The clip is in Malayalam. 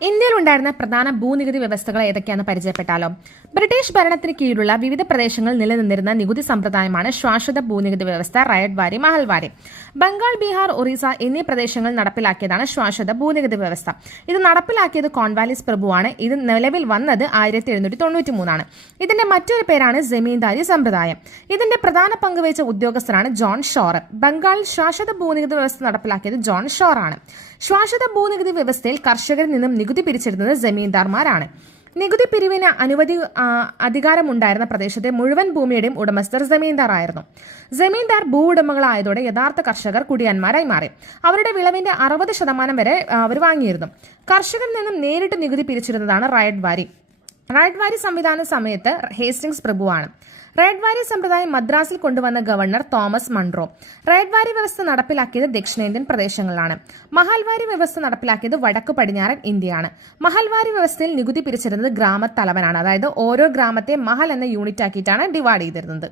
ഇന്ത്യയിലുണ്ടായിരുന്ന പ്രധാന ഭൂനികുതി വ്യവസ്ഥകൾ ഏതൊക്കെയാണെന്ന് പരിചയപ്പെട്ടാലോ? ബ്രിട്ടീഷ് ഭരണത്തിന് കീഴിലുള്ള വിവിധ പ്രദേശങ്ങളിൽ നിലനിന്നിരുന്ന നികുതി സമ്പ്രദായമാണ് ശാശ്വത ഭൂനികുതി വ്യവസ്ഥ, റയട്ട്വാരി, മഹൽവാരി. ബംഗാൾ, ബീഹാർ, ഒറീസ എന്നീ പ്രദേശങ്ങളിൽ നടപ്പിലാക്കിയതാണ് ശാശ്വത ഭൂനികുതി വ്യവസ്ഥ. ഇത് നടപ്പിലാക്കിയത് കോൺവാലിസ് പ്രഭുവാണ്. ഇത് നിലവിൽ വന്നത് 1793 ഇതിന്റെ മറ്റൊരു പേരാണ് ജമീന്ദാരി സമ്പ്രദായം. ഇതിന്റെ പ്രധാന പങ്കുവഹിച്ച ഉദ്യോഗസ്ഥനാണ് ജോൺ ഷോർ. ബംഗാളിൽ ശാശ്വത ഭൂനികുതി വ്യവസ്ഥ നടപ്പിലാക്കിയത് ജോൺ ഷോർ ആണ്. ശാശ്വത ഭൂനികുതി വ്യവസ്ഥയിൽ കർഷകരിൽ നിന്നും നികുതി പിരിച്ചിരുന്നത് ജമീന്ദാർമാരാണ്. നികുതി പിരിവിന് അധികാരമുണ്ടായിരുന്ന പ്രദേശത്തെ മുഴുവൻ ഭൂമിയുടെയും ഉടമസ്ഥർ ജമീന്ദാർ ആയിരുന്നു. ജമീന്ദാർ ഭൂ ഉടമകളായതോടെ യഥാർത്ഥ കർഷകർ കുടിയാന്മാരായി മാറി. അവരുടെ വിളവിന്റെ 60% വരെ അവർ വാങ്ങിയിരുന്നു. കർഷകരിൽ നിന്നും നേരിട്ട് നികുതി പിരിച്ചിരുന്നതാണ് റയട്ട്വാരി. റയട്ട്വാരി സംവിധാന സമയത്ത് ഹേസ്റ്റിംഗ്സ് പ്രഭുവാണ്. റയട്ട്വാരി സമ്പ്രദായം മദ്രാസിൽ കൊണ്ടുവന്ന ഗവർണർ തോമസ് മൺറോ. റയട്ട്വാരി വ്യവസ്ഥ നടപ്പിലാക്കിയത് ദക്ഷിണേന്ത്യൻ പ്രദേശങ്ങളിലാണ്. മഹൽവാരി വ്യവസ്ഥ നടപ്പിലാക്കിയത് വടക്കു പടിഞ്ഞാറൻ ഇന്ത്യയാണ്. മഹൽവാരി വ്യവസ്ഥയിൽ നികുതി പിരിച്ചിരുന്നത് ഗ്രാമത്തലവനാണ്. അതായത് ഓരോ ഗ്രാമത്തെ മഹൽ എന്ന യൂണിറ്റ് ആക്കിയിട്ടാണ് ഡിവൈഡ് ചെയ്തിരുന്നത്.